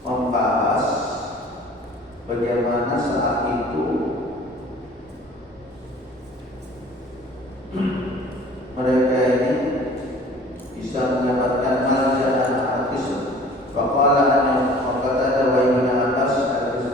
membahas bagaimana saat itu mereka ini bisa mendapatkan malja artis. Faqala anna waqata wa ibn Abbas artis.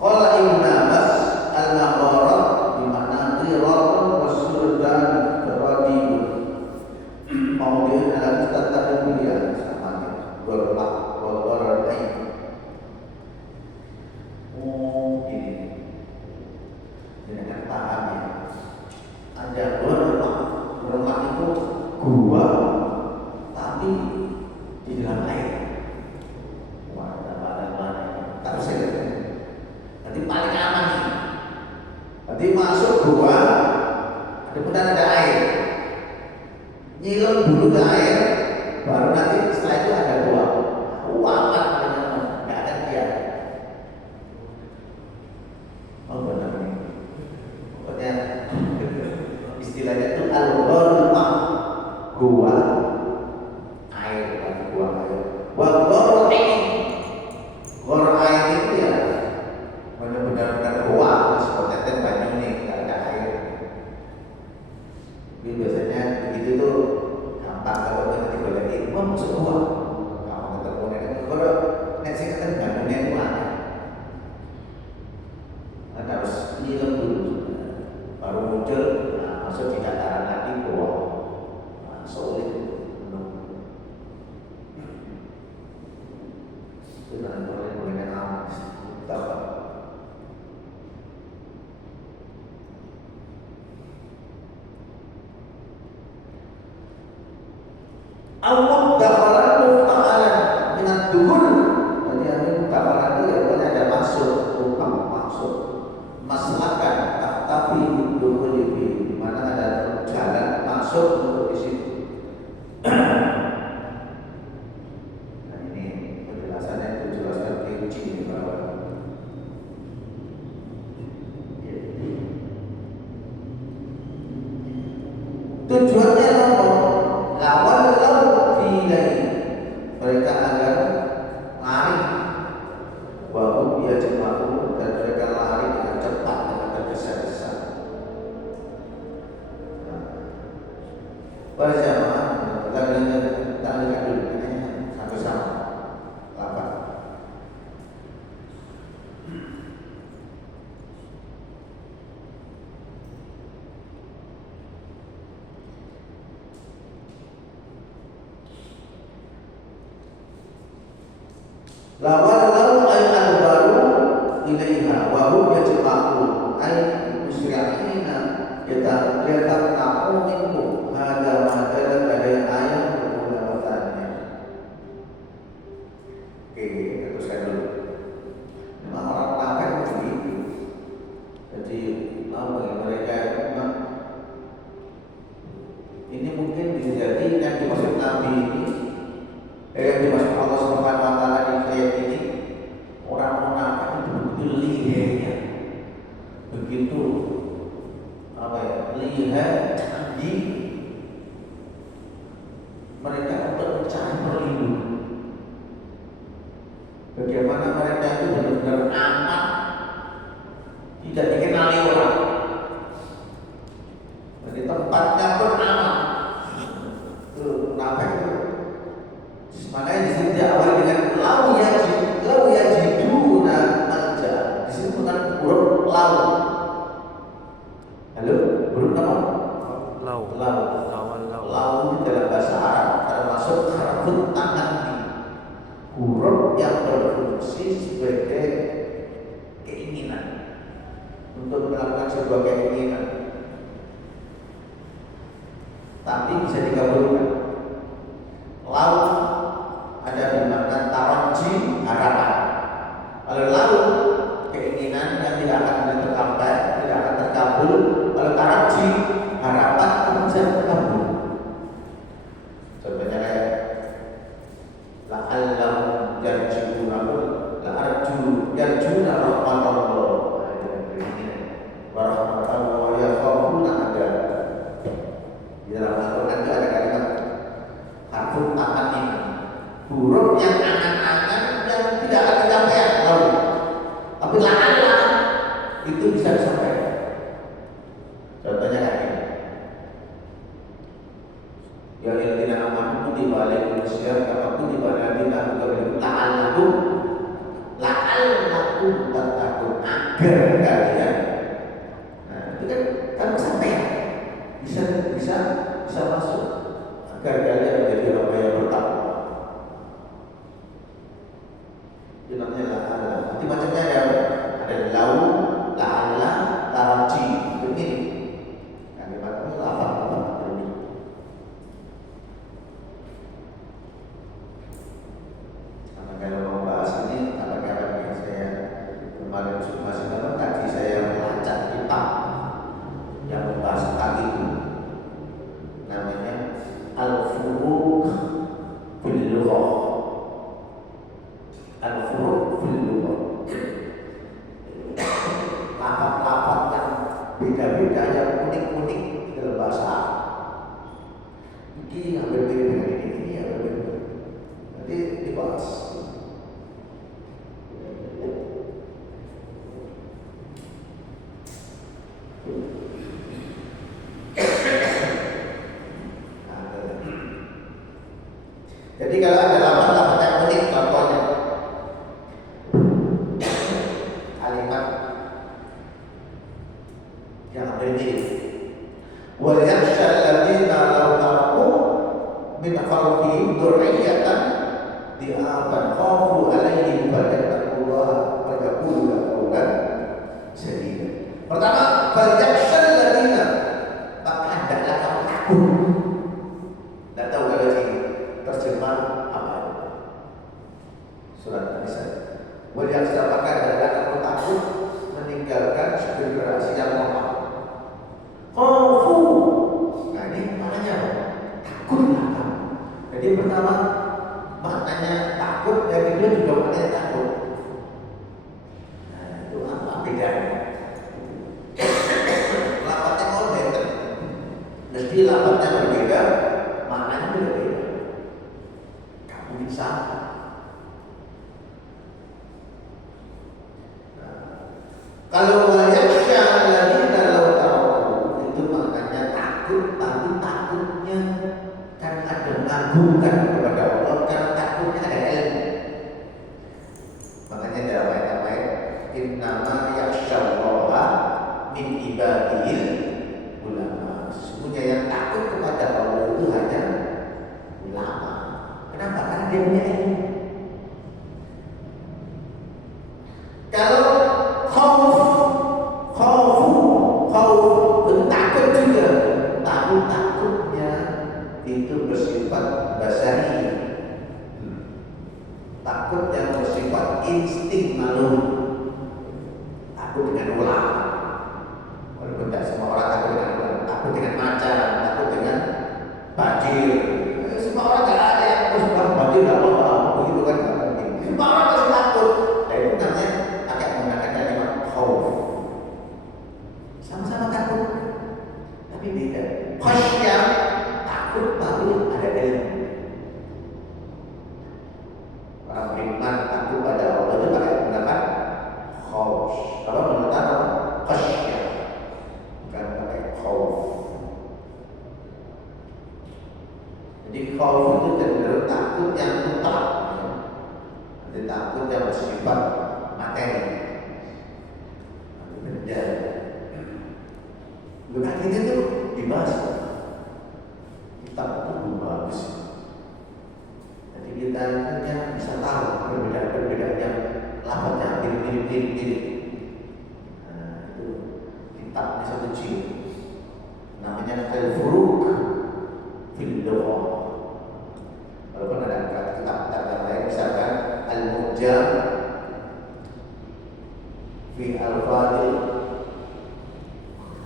Qala ibn Abbas al-maqarat di mana qiratun wasuldan radiyun. Kemudian ada tata mulia sama golak golak lain. Oh ini dengan paham ya. Ada golak itu gua tapi di dalam air. Wah, ada tak usah. Nanti paling aman nih. Nanti masuk gua, kemudian ada air. Nyilam dulu ke air, baru nanti setelah itu ada gua. Aman, nggak ada dia. Oh benar nih. Pokoknya istilahnya itu al-ghorma, gua air, gua air. Ghor air itu ya benar-benar gua, seperti banyu nih, nggak ada air. Tapi biasanya begitu tuh gampang kalau kita dibalikin, masuk gua. Kalau ketemu kalau nek sing kan banyune itu ada. Harus nyilam dulu, baru muncul, masuk di dataran lagi gua. Sulit. Jangan boleh aman, dapat. Allah dakhala mufta'alan dengan duhul. Jadi yang mufta'alan itu ya pokoknya ada masuk, masuk maslakan tapi duhul di mana ada jalan masuk untuk di situ. Nah ini penjelasannya itu jelaskan rinci di bawah. Tujuannya apa? Lawan mereka agar lari, bahwa dia cepat dan mereka lari dengan cepat dengan tergesa-gesa. Berjamaah, kita lihat dulu sampai sama. Lapan. Lawalau ay al-baru ilaiha wa hum yajma'un ay musyrikina yataqamu minhu hada ma dalat alaihi ayat ulamatannya. Oke, teruskan dulu. Memang orang kafir begitu. Jadi bagi mereka memang ini mungkin bisa jadi yang dimaksud Nabi ini yang dimaksud Allah Subhanahu wa taala di ayat ini, orang munafik itu begitu lihainya, begitu apa ya, lihai di mereka untuk mencari perlindungan. Bagaimana mereka itu benar-benar aman, tidak dikenali orang, jadi tempatnya pun aman. Itu munafik itu. Makanya di sini diawali dengan lau yajiduna malja. Di sini bukan huruf lau. Halo, huruf apa? Lau ini dalam bahasa Arab termasuk harfut tangan, huruf yang berfungsi sebagai keinginan untuk melakukan sebuah keinginan, tapi bisa dikabulkan. Lau ada di makna taraji, harapan. Kalau lalu keinginan yang tidak akan tercapai, tidak akan terkabul. Kalau taraji, harapan bisa terkabul. Contohnya kayak la'allahu yarjuna rahmatullah. itu bisa disampaikan. Contohnya kayak gini. Ya intinya aman kutiba alaikum syiyam kama kutiba alal ladzina min qablikum la'allakum tattaqun, agar kalian. Nah, itu kan sampai bisa masuk agar kalian menjadi orang yang bertakwa. Itu namanya la'alla. Nanti macamnya ada lau, la'alla, taraji. Ini kalimatnya apa? Kalau mau bahas ini kapan-kapan ya, saya kemarin masih tadi saya melacak kitab yang membahas tentang itu, namanya Al-Furuq fil Lughah. Al-Furuq fil Lughah, lafaz-lafaz yang beda-beda, yang unik-unik dalam bahasa Arab. Ini yang berbeda dengan ini yang berbeda. Nanti dibahas. Jadi kalau ada lafaz-lafaz yang unik, contohnya kalimat yang bermirip, wa yakhsha alladziina law taraku min khalfihim dzurriyyatan di'afan khafu 'alaihim fayattaqullaha wa yaqulu qawlan sadida. Pertama, fa yakhsha alladziina, maka hendaklah kamu takut. Tidak tahu kalau ini terjemah apa? Surat An-Nisa. Wajah siapakah adalah kamu takut meninggalkan generasi yang lemah. Khawfu. Nah ini maknanya apa? Takutlah kamu. Jadi pertama maknanya takut, yang kedua juga maknanya takut. Nah itu apa bedanya? Lafaznya modern, mesti lafaznya berbeda, maknanya berbeda. Kamu bisa. Kalau yakhsha alladziina law taraku, itu maknanya takut, tapi takutnya kan ada mengagungkan kepada Allah, karena takutnya ada ilmu. Makanya dalam ayat-ayat innama yakhsyallaha min ibadihil ulama. Sesungguhnya yang takut kepada Allah itu hanya ulama. Kenapa? Karena dia punya ilmu. Kalau khawf itu takut juga, tapi takutnya itu bersifat basari, takut yang bersifat insting malu, takut dengan ular. Walaupun tidak semua orang takut dengan ular, takut dengan macan, takut dengan banjir. Semua orang tidak ada yang suka banjir, tidak apa-apa, begitu kan? Semua orang pasti takut. Dan itu namanya agak menggunakan kalimat khawf. Sama-sama takut, tapi beda. Khasyah, takut tapi ada ilmu. Orang beriman takut pada Allah itu pakai menggunakan khawf. Kalau menggunakan khasyah, bukan pakai khawf. Jadi khawf itu cenderung takut yang mutlak, jadi takut yang bersifat materi, benda. Bukan itu tuh dibahas. Kitab itu bagus. Jadi kita bisa tahu perbedaan yang lafaznya mirip-mirip. Nah, itu kitabnya satu jilid. Namanya Al-Furuq fil Lughah. Walaupun ada kitab-kitab yang lain, misalkan Al-Mu'jam fi Al-Fadil,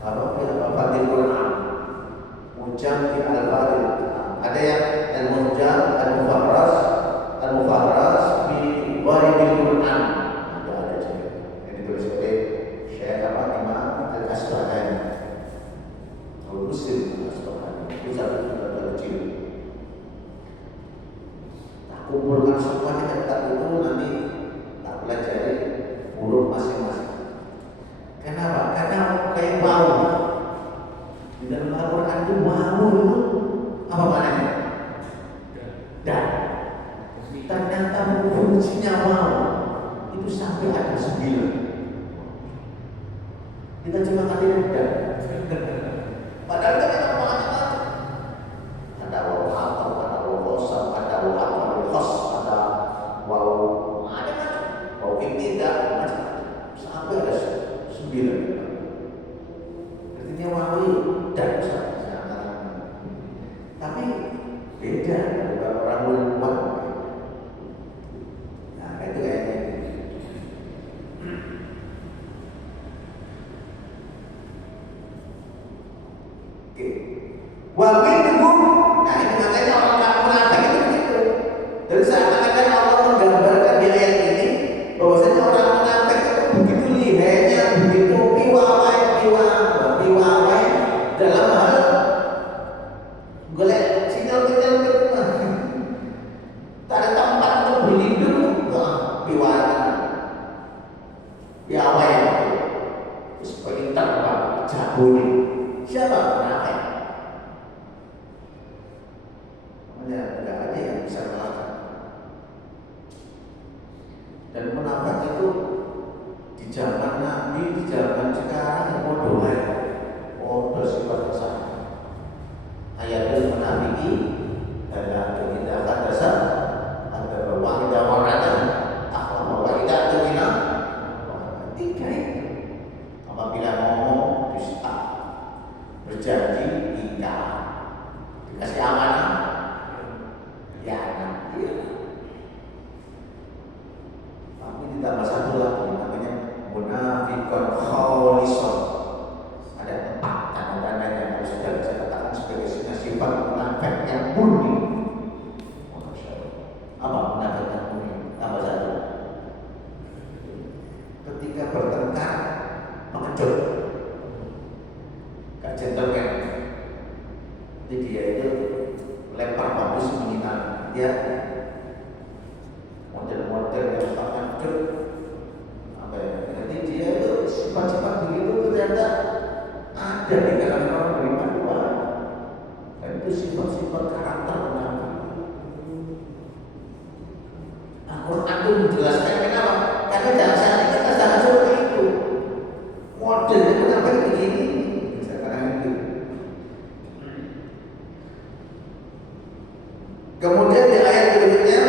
Al-Fadil Quran, Mu'jam fi Al-Fadil. Ada yang Al-Mu'jam, Al-Mufarras fi Gharibil Quran. Ada juga yang ditulis oleh Syekh Imam Al-Asbahani, Muslim Al-Asbahani. Itu satu jilid. Kumpulkan semuanya kitab itu, nanti tak pelajari huruf masing-masing. Kan Kita cuma kasih dan padahal kita macam-macam. Ada waw atau ada waw kosam, ada waw atau khos, ada waw macam-macam, waw tidak macam-macam. Sampai ada 9. Artinya waw dan tapi beda dengan orang luar. Nah itu kayaknya. Oke. Waminhum. Nah ini makanya orang munafik itu begitu. Dan seakan-akan Allah menggambarkan di ayat ini bahwasanya orang munafik itu begitu lihainya, begitu piwawai dalam hal golek sinyal-sinyal itu. Tak ada tempat untuk berlindung. Wah, piwai. Piwai. Terus pintar Pak, jago ini. Siapa munafik? Namanya enggak ada yang bisa melakukan. Dan munafik itu di zaman Nabi, di zaman sekarang bodoh aja. Bodoh sifat besar. Ayatul munafiki dalam tindakan dasar ada bahwa kita warada akhlak bahwa kita terminal 3 itu. Apabila ngomong dusta, berjanji ingkar, dikasih amanah ya nanti. Tapi ditambah satu lagi namanya munafikun khalisun. Ada 4 tanda-tanda yang harus kita bisa katakan sebagai sifat munafik yang murni. Apa munafik yang murni? Tambah 1. Ketika bertengkar mengecut, gak gentleman. Jadi dia itu lempar batu seminimal. Dia model-model yang sangat cut. Apa ya? Jadi dia itu sifat-sifat begitu ternyata ada di dalam orang beriman dua. Dan itu sifat-sifat karakter munafik. Al-Quran itu menjelaskan kenapa? Karena dasarnya kita sangat seperti itu. Modelnya munafik begini. Sekarang itu. Kemudian di ayat berikutnya,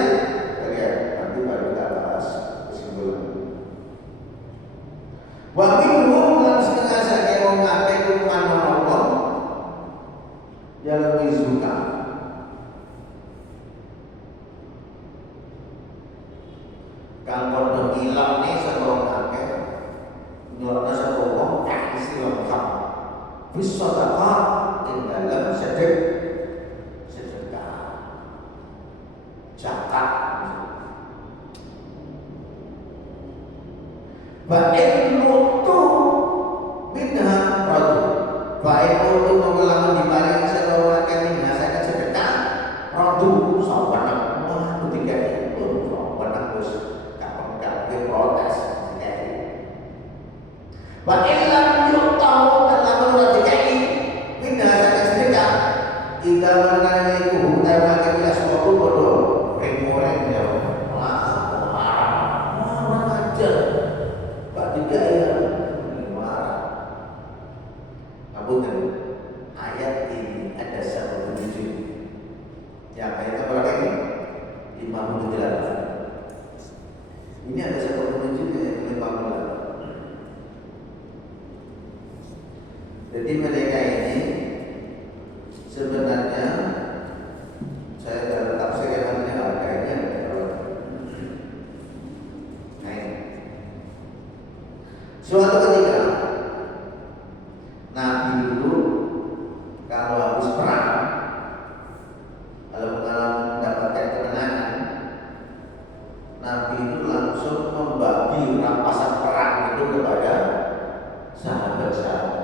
lihat nanti baru kita bahas kesimpulan. Wa minhum lan setengah saking wong akeh kuwi Allah yang dizuka. Kang padha ilane sapa wong akeh nyolokna sapa wong isi lengkap. Bisa sedekah ing dalam sedekah. Zakat. Ba'in mutu minha radu. Ba'in mutu mengelaman diparingi seluruh kami menghasilkan sedekah radu sawana. Wah, ketiga itu sawana terus kapan-kapan dia protes. Ba'in lam yutau dan lamun radikai menghasilkan sedekah. Ida mengenai itu hutan maka bila suatu bodoh remoreng ya. Ayat ini ada satu tujuh. Ya, ayat apa lagi? 58. Ini ada satu tujuh yang 58. Jadi mereka ini sebenarnya saya dalam tafsir yang namanya harganya suatu ketika Nabi dulu kalau habis perang, kalau mendapatkan kemenangan, Nabi itu langsung membagi rampasan perang itu kepada sahabat-sahabat.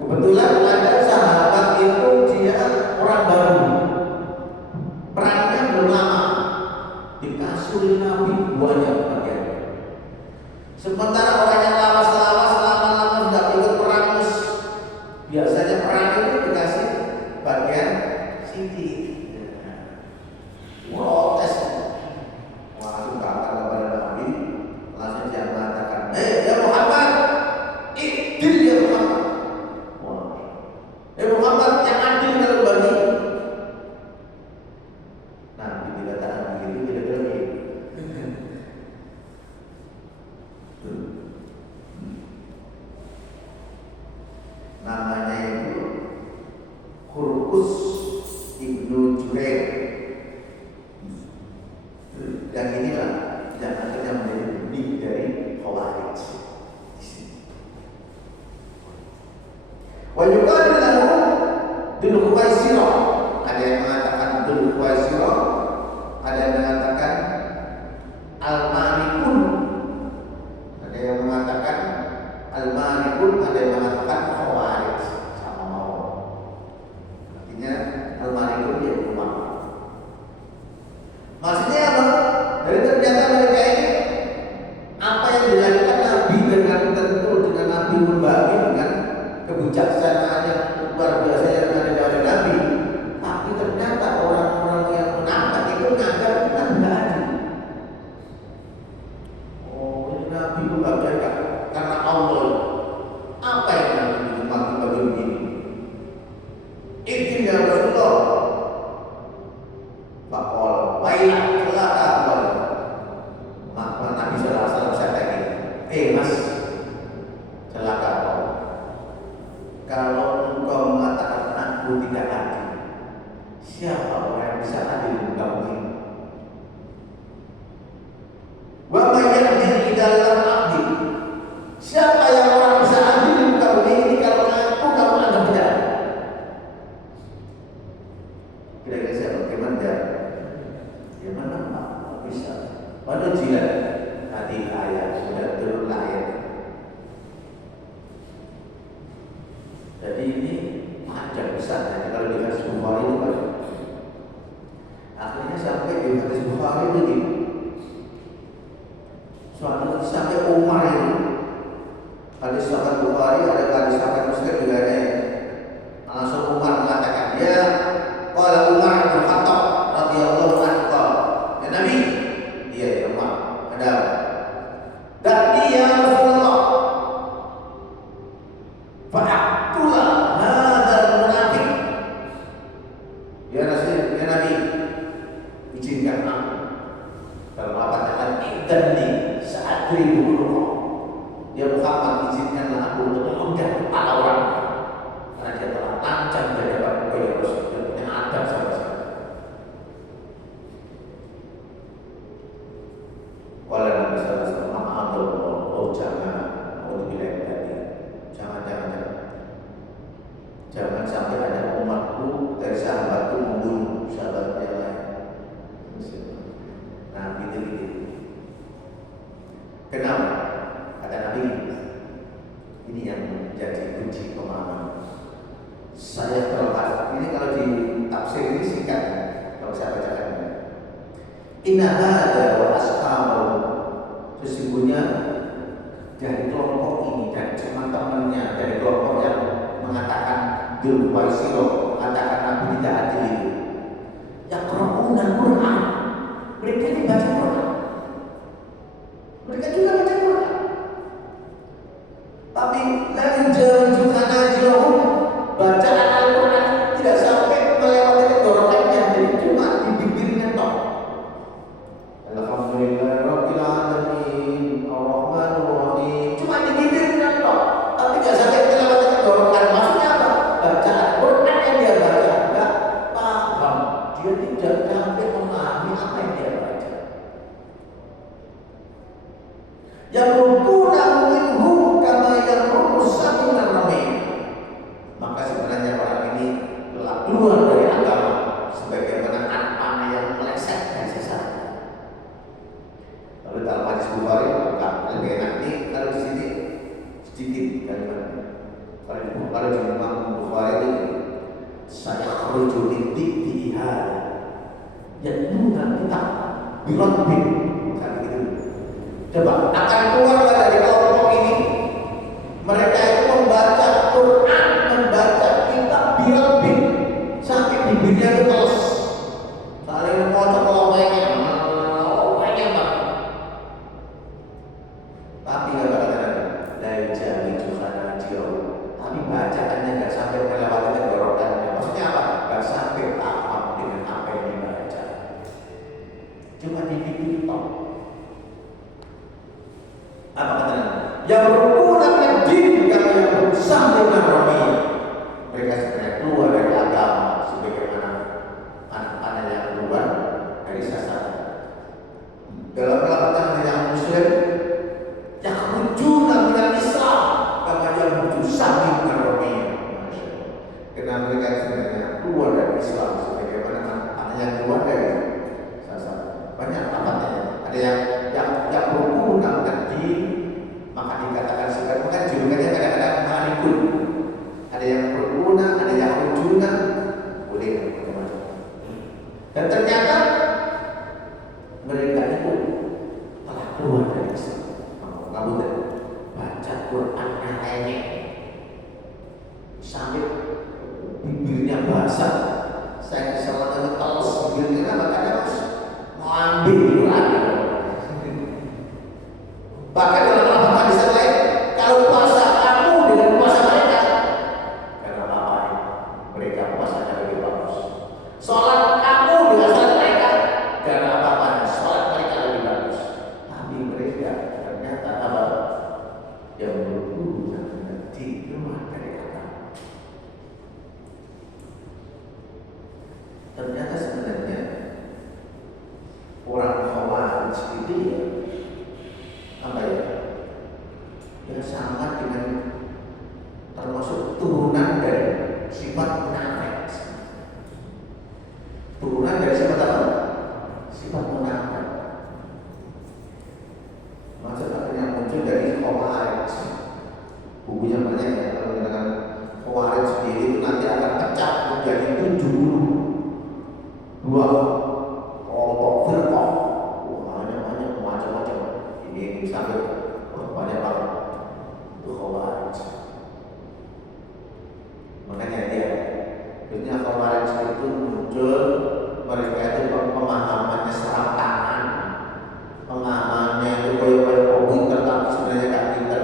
Kebetulan ada sahabat itu dia orang baru, perangnya belum lama, dikasih oleh Nabi banyak bagian. Sementara orang yang lawas-lawas lama-lama sudah ikut perang, biasanya perang itu dikasih bagian sedikit. Protes, langsung kata kepada Nabi, langsung dia mengatakan, ya Muhammad, Turkus Ibnu Jubair. Dan inilah yang akhirnya menjadi benih dari Khawarij. Wa yuqalu lahu Dzul Khuwaisirah. Ada yang mengatakan Dzul Khuwaisirah, ada yang mengatakan Al-Malikun, ada yang mengatakan Al-Malikun, ada yang mengatakan Khawarij. Sama mau. Artinya Al-Malikun dia rumah. Maksudnya apa? Dari ternyata mereka ini apa yang dilakukan Nabi dengan tentu dengan Nabi membagi dengan kebijaksanaan yang luar biasa yang ada dari Nabi, tapi ternyata orang-orang yang menangkap itu menganggap kita tidak adil. Oh, ini Nabi membagikan karena Allah. Apa yang Nabi bagi-bagi begini? Itu ya Rasulullah. Bakal baiklah celaka kau. Maka Nabi sallallahu alaihi wasallam kata, Mas, celaka kau. Kalau engkau mengatakan aku tidak adil, siapa orang yang bisa adil di kamu ini? Wa may ya'dil dalam adil. Siapa yang orang bisa adil di kamu ini kalau aku kamu anggap tidak adil? Kira-kira siapa? Bagaimana? Ya mana Pak? Bisa. Pada jilat hati ayat sudah turun ayat. Jadi ini panjang besar. Kalau di hadis Bukhari itu banyak. Akhirnya sampai di hadis Bukhari itu suatu sampai Umar itu. Hadis sahabat Bukhari ada, hadis sahabat Muslim juga ada. Langsung Umar mengatakan, ya qala Umar bin Khattab radhiyallahu anhu. Ya Nabi, dia ya Umar, ada. Dan dia Rasulullah. Fa'atulah hadzal munafik. Ya Rasul, ya Nabi, izinkan aku. Kalau apa katakan idzanni sa'adribu. Ya Muhammad, izinkanlah aku untuk mengejar kepala orang. Karena dia telah lancang dari hadapan ya Rasul, dia punya adab sama sekali. Wala Nabi sallallahu alaihi wasallam, oh jangan, aku bilang tadi, jangan sampai ada umatku dari sahabatku membunuh sahabat yang lain. Nah, gitu. Kenapa? Kata Nabi, ini yang menjadi kunci pemahaman. Saya terlepas ini kalau di tafsir ini singkat, kalau saya bacakan. Inna hadza wa ashabu, sesungguhnya dari kelompok ini dan teman-temannya dari kelompok yang mengatakan Dzul Khuwaisirah, mengatakan Nabi tidak adil itu, yaqra'una Al-Qur'an, mereka ini baca Quran, mereka juga baca Quran, tapi la yujawizu hanajirahum, bacaan Al-Quran tidak sampai melewati tenggorokannya, jadi cuma di bibirnya tok. Alhamdulillahirabbil alamin, Ar-Rahmanir Rahim, cuma di bibirnya tok, tapi tidak sampai melewati tenggorokan. Maksudnya apa? Bacaan Quran yang dia baca enggak paham, dia tidak sampai memahami apa yang dia baca. Yang rukuna minhum kama yang rukusa minar ramim. Maka sebenarnya orang ini telah keluar dari agama sebagaimana anak panah yang meleset dari sasaran. Lalu dalam hadis Bukhari, lebih enak nih kalau di sini sedikit kalimatnya. Kalau di Imam Bukhari itu saya kharuju di ihad yatuna kita birabbin. Coba akan keluar dari kelompok ini. Mereka itu membaca Quran, membaca kitab birabbin sampai bibirnya itu terus saling ngocok lomenya, tapi kata-kata dari jari Tuhan jauh, tapi bacaannya nggak sampai melewati tenggorokannya. Maksudnya apa? Nggak sampai paham dengan apa yang dibaca, cuma di bibir tok. Apa katanya? Yang rukuna min din kama yang berusaha dengan romi. Mereka sebenarnya keluar dari agama Qurannya enyek sampai bibirnya basah. Saya kesalahan teles bibirnya, makanya harus mau ambil lagi. Bahkan dalam hadis yang lain, kalau puasa kamu dengan puasa mereka, karena apa? Mereka puasanya lebih bagus. Sholat kamu dengan sholat mereka, karena apa? Sholat mereka lebih bagus. Tapi mereka ternyata apa? Yang berguru di rumah dari agama. Ternyata sebenarnya orang Khawarij itu ya apa ya? Ya sama dengan termasuk turunan dari sifat munafik. Turunan dari sifat apa? Sifat munafik. Maksudnya yang muncul dari Khawarij. Bukunya banyak ya. Kalau dengan Khawarij sendiri itu nanti akan pecah menjadi 72 kelompok firqah. Banyak macam-macam. Ini sampai banyak banget. Itu Khawarij. Makanya dia, akhirnya Khawarij itu muncul, mereka itu pemahamannya serantangan, pemahamannya itu koyo-koyo pinter tapi sebenarnya gak pinter.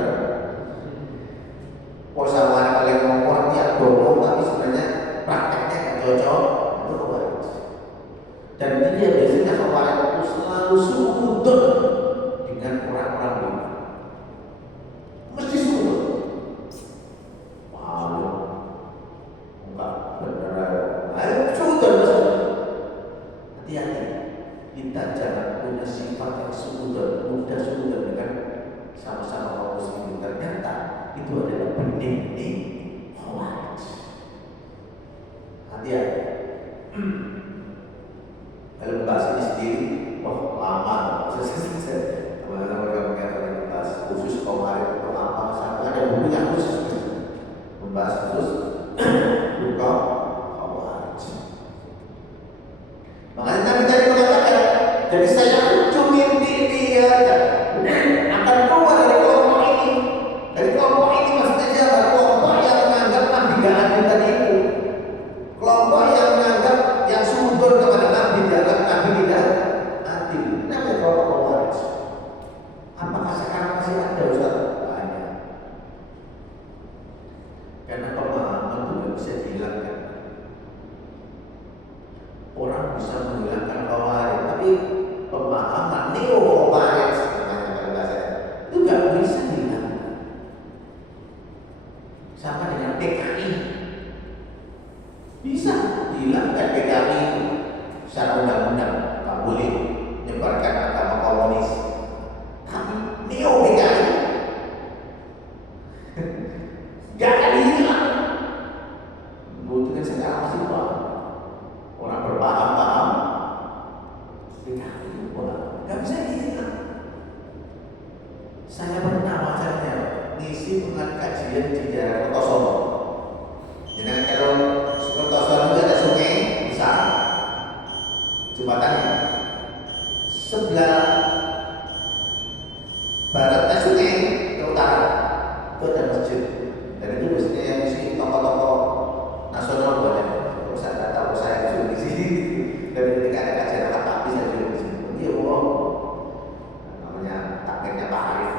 Posawan paling ngomong dia bohong tapi sebenarnya prakteknya gak cocok. Itu Khawarij. Dan dia biasanya Khawarij itu selalu sudut dengan orang-orang beriman. Mesti sudut. Wow, enggak benar. Ayo sudut. Hati-hati. Kita jangan punya sifat yang sudut, mudah sudut dengan sama-sama kaum muslimin. Ternyata itu adalah benih-benih Khawarij. Hati-hati. Kalau bahas ini sendiri, lama. Teman-teman kalau mengatakan bahas khusus Khawarij itu apa? Sampai ada bukunya khusus membahas khusus buka Khawarij. Makanya Nabi tadi mengatakan, jadi saya cumi dia akan keluar dari kelompok ini. Dari kelompok ini maksudnya siapa? Kelompok yang menganggap Nabi gak adil tadi itu. Kelompok yang menganggap yang sudut kepada Nabi dianggap Nabi tidak adil. Kenapa kelompok Khawarij? Apakah sekarang masih ada Ustaz? Banyak. Karena pemahaman itu tidak bisa dihilangkan. Orang bisa menghilangkan Khawarij, tapi pemahaman neo Khawarij namanya pada bahasa itu nggak bisa dihilangkan. Sama dengan PKI. Bisa dihilangkan PKI secara undang-undang, tak boleh menyebarkan agama komunis. Tapi neo PKI gak akan hilang. Bukan sekarang masih banyak orang berpaham-paham PKI itu gak bisa hilang. Saya pernah macamnya ngisi kajian di daerah Kertosono. Jadi kalau Kertosono itu ada sungai besar, jembatan sebelah baratnya sungai ke utara itu ada masjid. Dan itu biasanya yang isi tokoh-tokoh nasional banyak. Kalau saya nggak tahu saya disuruh di sini. Dan ketika ada kajian akad tapi saya disuruh di sini. Dia namanya takdirnya Pak Arif.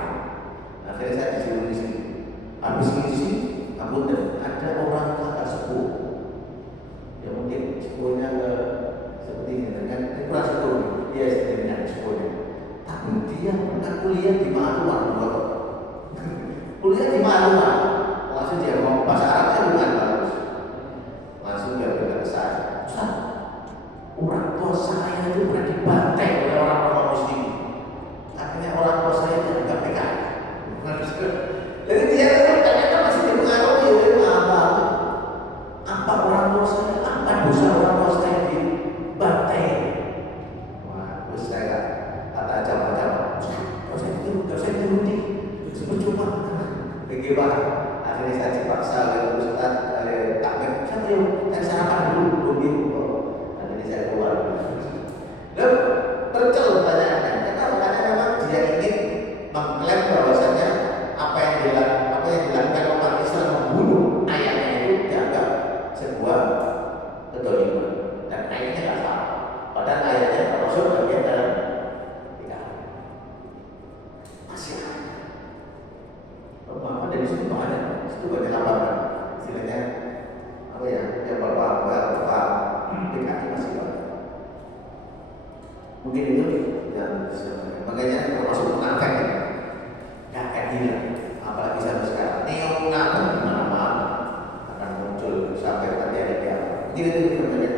Akhirnya saya disuruh di sini. Habis ngisi, namun ada orang kakak sepuh. Ya mungkin sepuhnya ke seperti ini dengan kurang sepuh. Dia sebenarnya sepuhnya. Tapi dia pernah kuliah di Maluan. Kuliah di Maluan. Langsung dia ngomong bahasa Arabnya bukan bagus. Langsung dia bilang ke saya, Ustaz, orang tua saya itu pernah dibantai oleh orang-orang muslim. Akhirnya orang tua saya itu juga PKI. Jadi dia ternyata masih dipengaruhi oleh apa orang tua saya, apa dosa orang tua saya dibantai. Wah, terus saya kata jawab-jawab, kalau saya turuti, percuma. Bagaimana? Akhirnya saya dipaksa oleh Ustaz takmir, saya sarapan dulu, akhirnya saya keluar. Lalu tercel pertanyaannya, karena memang dia ingin mengklaim bahwasanya apa yang dilakukan situ ada, situ banyak lapangan. Istilahnya apa ya? Ya bapak PKI masih banyak. Mungkin itu yang sebenarnya. Makanya termasuk munafik ya, nggak akan hilang. Apalagi sampai sekarang. Neo munafik di mana-mana akan muncul sampai nanti hari kiamat. Mungkin itu namanya